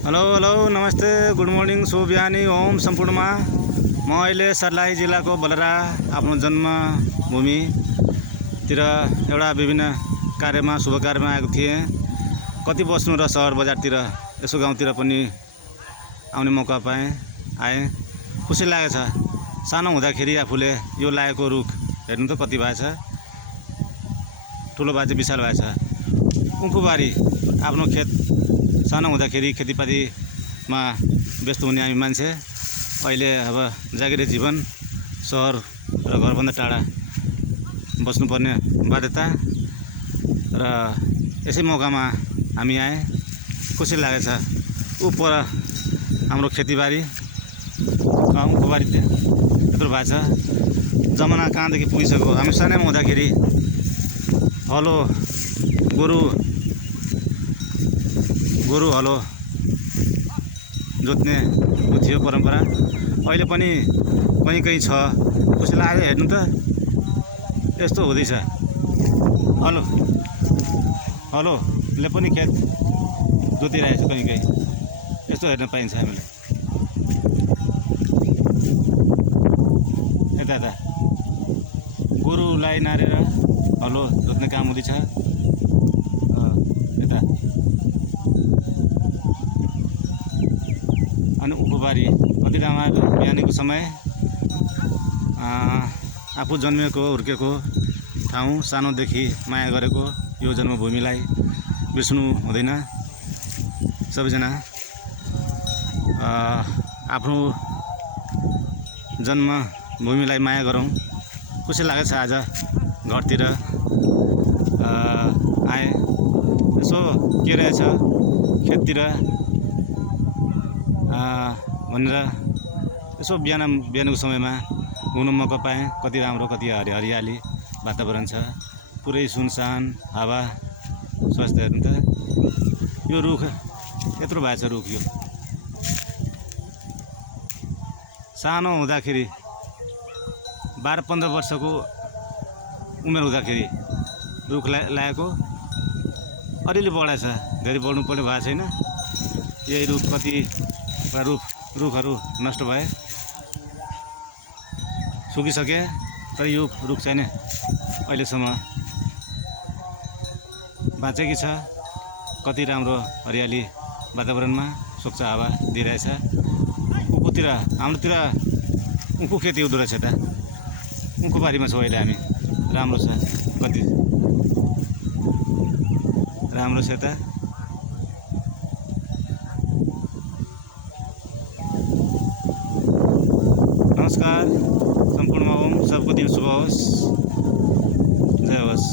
Hello hello नमस्ते good morning शुभ बिहानी ओम सम्पूर्णमा म अहिले सर्लाही जिल्लाको बलरा आफ्नो जन्मभूमितिर एउटा विभिन्न कार्यमा शुभ कार्यमा आएको थिएँ। कति बस्नु र सहर बजारतिर यसो गाउँतिर पनि आउने मौका आए खुसी लागेछ। सानो हुँदाखेरि आफूले यो लागेको रुख हेर्नु त कति भएछ, ठुलो भएछ, विशाल भएछ। उखुबारी आफ्नो खेत सानो हुँदाखेरि खेतीपातीमा व्यस्त हुने हामी मान्छे अहिले अब जागिरे जीवन सहर र घरभन्दा टाढा बस्नुपर्ने बाध्यता र यसै मौकामा हामी आए खुसी लागेछ। पर हाम्रो खेतीबारी उखुबारी त्यत्रो भएको छ। जमाना कहाँदेखि पुगिसक्यो। हामी सानैमा हुँदाखेरि हलो गोरु हलो जोत्ने थियो परम्परा। अहिले पनि कहीँ छ। खुसी लाग्यो हेर्नु त यस्तो हुँदैछ। हलोले पनि खेत जोतिरहेको छ कहीँ यस्तो हेर्न पाइन्छ हामीले। यता गोरुलाई नारेर हलो जोत्ने काम हुँदैछ। यता अनि उखुबारी कति रमाइलो बिहानीको समय। आफू जन्मेको हुर्केको ठाउँ, सानोदेखि माया गरेको यो जन्मभूमिलाई बिर्सनु हुँदैन। सबैजना आफ्नो जन्मभूमिलाई माया गरौँ। खुसी लागेको छ आज घरतिर आए यसो के रहेछ खेततिर भनेर यसो बिहानको समयमा घुम्नु मौका पाएँ। कति राम्रो, कति हरियाली वातावरण छ, पुरै सुनसान हावा स्वास्थ्य। हेर्नु त यो रुख यत्रो भएछ। रुख यो सानो हुँदाखेरि 12-15 वर्षको उमेर हुँदाखेरि रुख लागेको अलिअलि बढाएछ, धेरै बढ्नु पर्ने भएको छैन। यही रुख कतिवटा रुखहरू नष्ट भए, सुकिसके, तर यो रुख चाहिँ नि अहिलेसम्म बाँचेकै छ। कति राम्रो हरियाली वातावरणमा स्वच्छ हावा दिइरहेछ। उखुतिर हाम्रोतिर उखु खेती हुँदो रहेछ। यता उखुबारीमा छौँ अहिले हामी। राम्रो छ, कति राम्रो छ यता। नमस्कार सम्पूर्णमा ओम, सबको दिन शुभ होस्, जय होस्।